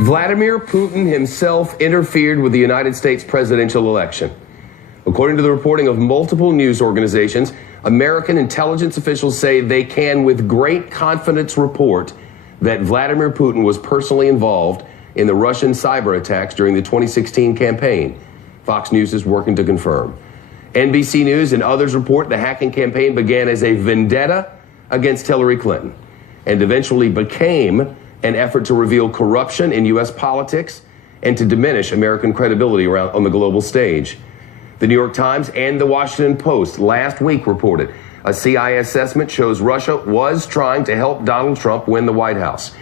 Vladimir Putin himself interfered with the United States presidential election. According to the reporting of multiple news organizations, American intelligence officials say they can with great confidence report that Vladimir Putin was personally involved in the Russian cyber attacks during the 2016 campaign. Fox News is working to confirm. NBC News and others report the hacking campaign began as a vendetta against Hillary Clinton and eventually became an effort to reveal corruption in U.S. politics and to diminish American credibility on the global stage. The New York Times and the Washington Post last week reported a CIA assessment shows Russia was trying to help Donald Trump win the White House.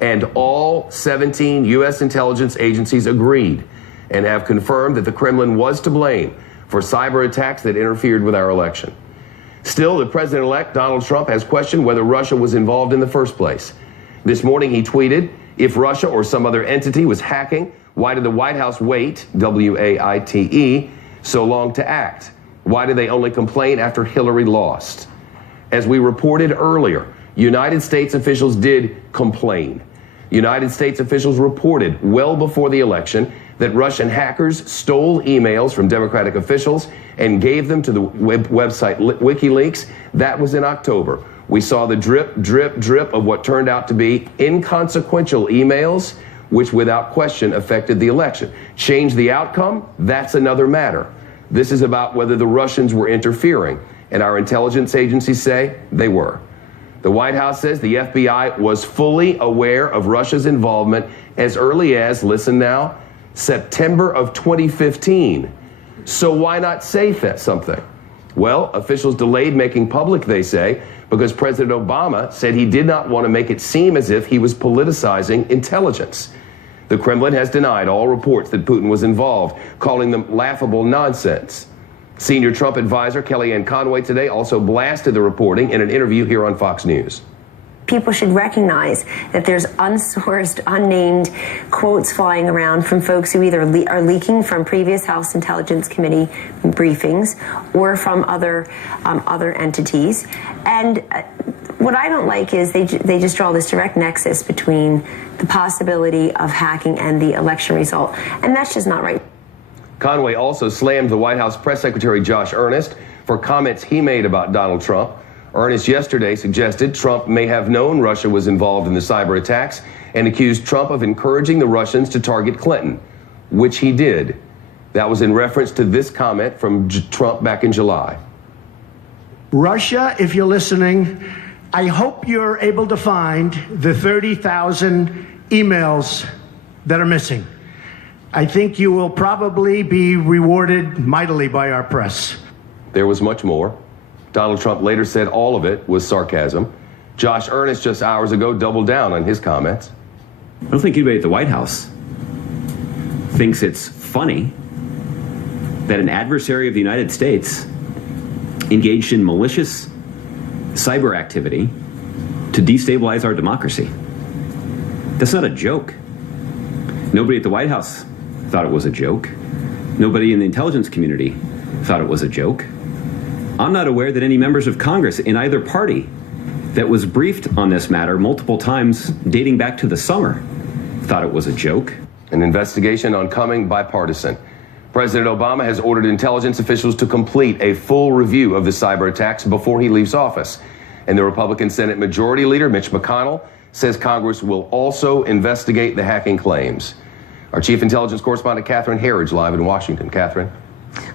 And all 17 U.S. intelligence agencies agreed and have confirmed that the Kremlin was to blame for cyber attacks that interfered with our election. Still, the president-elect Donald Trump has questioned whether Russia was involved in the first place. This morning he tweeted, "If Russia or some other entity was hacking, why did the White House wait, W-A-I-T-E, so long to act? Why did they only complain after Hillary lost?" As we reported earlier, United States officials did complain. United States officials reported well before the election that Russian hackers stole emails from Democratic officials and gave them to the website WikiLeaks. That was in October. We saw the drip, drip, drip of what turned out to be inconsequential emails, which without question affected the election. Change the outcome? That's another matter. This is about whether the Russians were interfering, and our intelligence agencies say they were. The White House says the FBI was fully aware of Russia's involvement as early as, listen now, September of 2015. So why not say something? Well, officials delayed making public, they say, because President Obama said he did not want to make it seem as if he was politicizing intelligence. The Kremlin has denied all reports that Putin was involved, calling them laughable nonsense. Senior Trump advisor Kellyanne Conway today also blasted the reporting in an interview here on Fox News. People should recognize that there's unsourced, unnamed quotes flying around from folks who either are leaking from previous House Intelligence Committee briefings or from other entities. And what I don't like is they just draw this direct nexus between the possibility of hacking and the election result. And that's just not right. Conway also slammed the White House press secretary Josh Earnest for comments he made about Donald Trump. Earnest yesterday suggested Trump may have known Russia was involved in the cyber attacks and accused Trump of encouraging the Russians to target Clinton, which he did. That was in reference to this comment from Trump back in July. Russia, if you're listening, I hope you're able to find the 30,000 emails that are missing. I think you will probably be rewarded mightily by our press. There was much more. Donald Trump later said all of it was sarcasm. Josh Earnest just hours ago doubled down on his comments. I don't think anybody at the White House thinks it's funny that an adversary of the United States engaged in malicious cyber activity to destabilize our democracy. That's not a joke. Nobody at the White House thought it was a joke. Nobody in the intelligence community thought it was a joke. I'm not aware that any members of Congress in either party that was briefed on this matter multiple times dating back to the summer thought it was a joke. An investigation oncoming, bipartisan. President Obama has ordered intelligence officials to complete a full review of the cyber attacks before he leaves office. And the Republican Senate Majority Leader, Mitch McConnell, says Congress will also investigate the hacking claims. Our chief intelligence correspondent, Catherine Herridge, live in Washington. Catherine.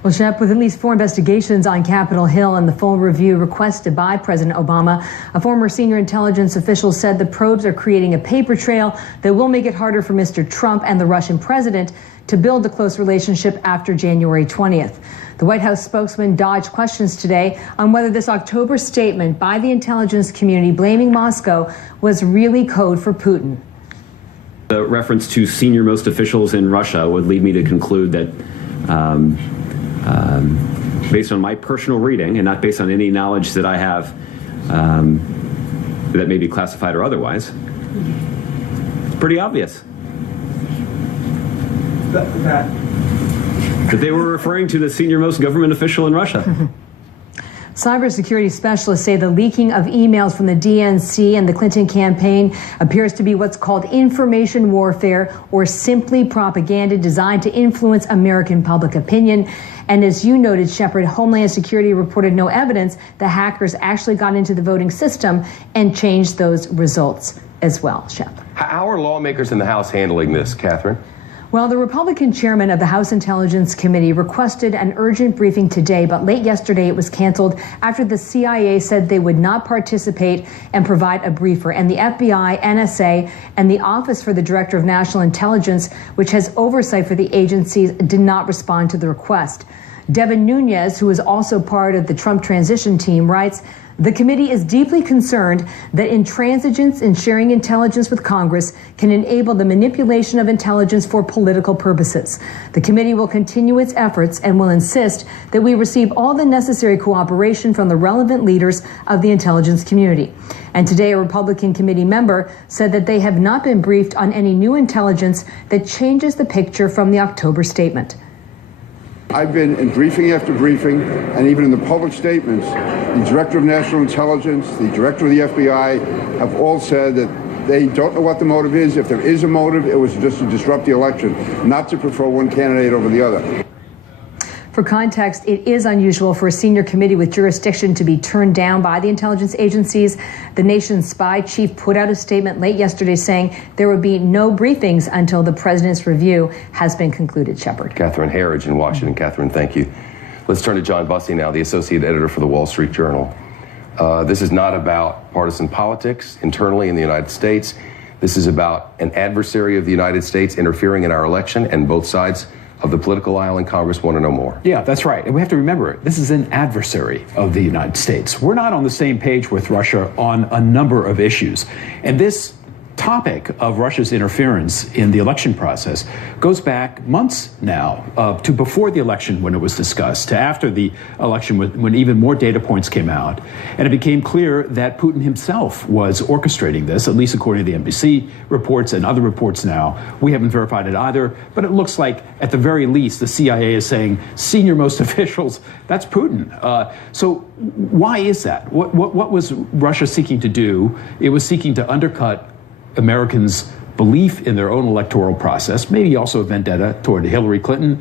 Well, Shep, with at least 4 investigations on Capitol Hill and the full review requested by President Obama, a former senior intelligence official said the probes are creating a paper trail that will make it harder for Mr. Trump and the Russian president to build a close relationship after January 20th. The White House spokesman dodged questions today on whether this October statement by the intelligence community blaming Moscow was really code for Putin. The reference to senior-most officials in Russia would lead me to conclude that based on my personal reading and not based on any knowledge that I have that may be classified or otherwise, it's pretty obvious that they were referring to the senior-most government official in Russia. Cybersecurity specialists say the leaking of emails from the DNC and the Clinton campaign appears to be what's called information warfare, or simply propaganda designed to influence American public opinion. And as you noted, Shepard, Homeland Security reported no evidence that hackers actually got into the voting system and changed those results as well. Shep. How are lawmakers in the House handling this, Catherine? Well, the Republican chairman of the House Intelligence Committee requested an urgent briefing today, but late yesterday it was canceled after the CIA said they would not participate and provide a briefer. And the FBI, NSA, and the Office for the Director of National Intelligence, which has oversight for the agencies, did not respond to the request. Devin Nunes, who is also part of the Trump transition team, writes, "The committee is deeply concerned that intransigence in sharing intelligence with Congress can enable the manipulation of intelligence for political purposes. The committee will continue its efforts and will insist that we receive all the necessary cooperation from the relevant leaders of the intelligence community." And today, a Republican committee member said that they have not been briefed on any new intelligence that changes the picture from the October statement. I've been in briefing after briefing, and even in the public statements, the Director of National Intelligence, the Director of the FBI have all said that they don't know what the motive is. If there is a motive, it was just to disrupt the election, not to prefer one candidate over the other. For context, it is unusual for a senior committee with jurisdiction to be turned down by the intelligence agencies. The nation's spy chief put out a statement late yesterday saying there would be no briefings until the president's review has been concluded. Shepard. Catherine Herridge in Washington. Catherine, thank you. Let's turn to John Bussey now, the associate editor for the Wall Street Journal. This is not about partisan politics internally in the United States. This is about an adversary of the United States interfering in our election, and both sides of the political aisle in Congress want to know more. Yeah, that's right. And we have to remember, this is an adversary of the United States. We're not on the same page with Russia on a number of issues. And this topic of Russia's interference in the election process goes back months now, to before the election when it was discussed, to after the election when even more data points came out. And it became clear that Putin himself was orchestrating this, at least according to the NBC reports and other reports now. We haven't verified it either, but it looks like at the very least the CIA is saying senior-most officials, that's Putin. So why is that? What was Russia seeking to do? It was seeking to undercut Americans' belief in their own electoral process, maybe also a vendetta toward Hillary Clinton,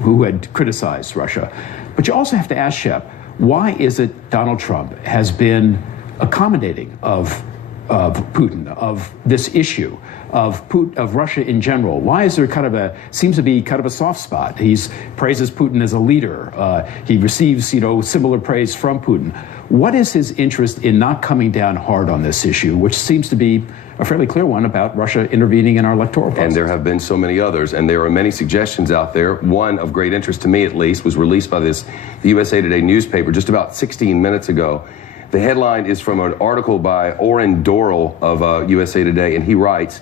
who had criticized Russia. But you also have to ask, Shep, why is it Donald Trump has been accommodating of Putin, of this issue, of Russia in general? Why is there seems to be kind of a soft spot? He praises Putin as a leader. He receives, similar praise from Putin. What is his interest in not coming down hard on this issue, which seems to be a fairly clear one about Russia intervening in our electoral process? And there have been so many others, and there are many suggestions out there. One of great interest to me, at least, was released by the USA Today newspaper just about 16 minutes ago. The headline is from an article by Oren Dorrell of USA Today, and he writes,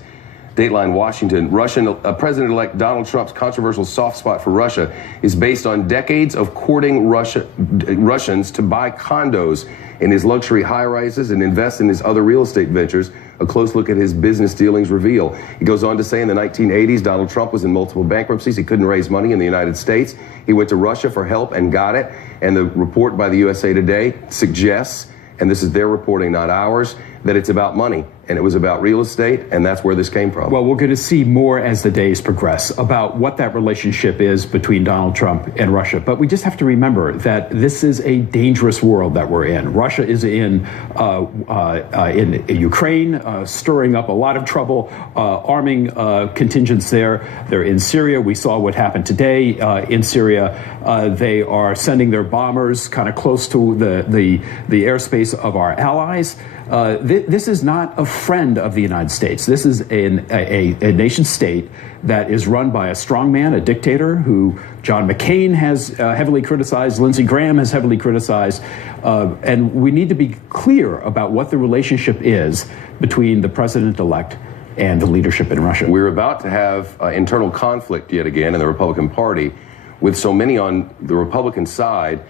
Dateline Washington, President-elect Donald Trump's controversial soft spot for Russia is based on decades of courting Russians to buy condos in his luxury high-rises and invest in his other real estate ventures. A close look at his business dealings reveal. He goes on to say in the 1980s, Donald Trump was in multiple bankruptcies. He couldn't raise money in the United States. He went to Russia for help and got it. And the report by the USA Today suggests, and this is their reporting, not ours, that it's about money. And it was about real estate, and that's where this came from. Well, we're going to see more as the days progress about what that relationship is between Donald Trump and Russia. But we just have to remember that this is a dangerous world that we're in. Russia is in Ukraine, stirring up a lot of trouble, arming contingents there. They're in Syria. We saw what happened today in Syria. They are sending their bombers kind of close to the airspace of our allies. This is not a friend of the United States. This is a nation state that is run by a strongman, a dictator, who John McCain has heavily criticized, Lindsey Graham has heavily criticized, and we need to be clear about what the relationship is between the president-elect and the leadership in Russia. We're about to have internal conflict yet again in the Republican Party, with so many on the Republican side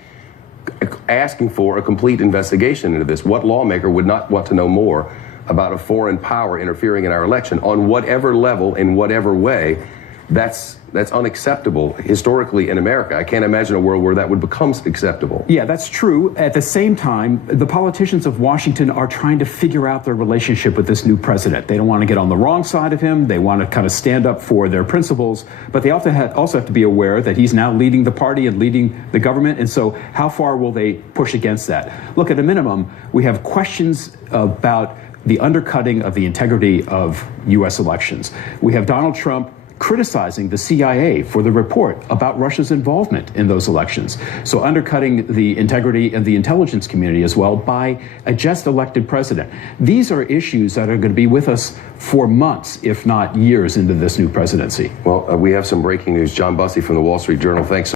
asking for a complete investigation into this. What lawmaker would not want to know more about a foreign power interfering in our election on whatever level, in whatever way? That's unacceptable historically in America. I can't imagine a world where that would become acceptable. Yeah, that's true. At the same time, the politicians of Washington are trying to figure out their relationship with this new president. They don't want to get on the wrong side of him. They want to kind of stand up for their principles, but they also have to be aware that he's now leading the party and leading the government. And so how far will they push against that? Look, at a minimum, we have questions about the undercutting of the integrity of U.S. elections. We have Donald Trump criticizing the CIA for the report about Russia's involvement in those elections. So undercutting the integrity of the intelligence community as well by a just elected president. These are issues that are going to be with us for months, if not years, into this new presidency. Well, we have some breaking news. John Bussey from the Wall Street Journal. Thanks.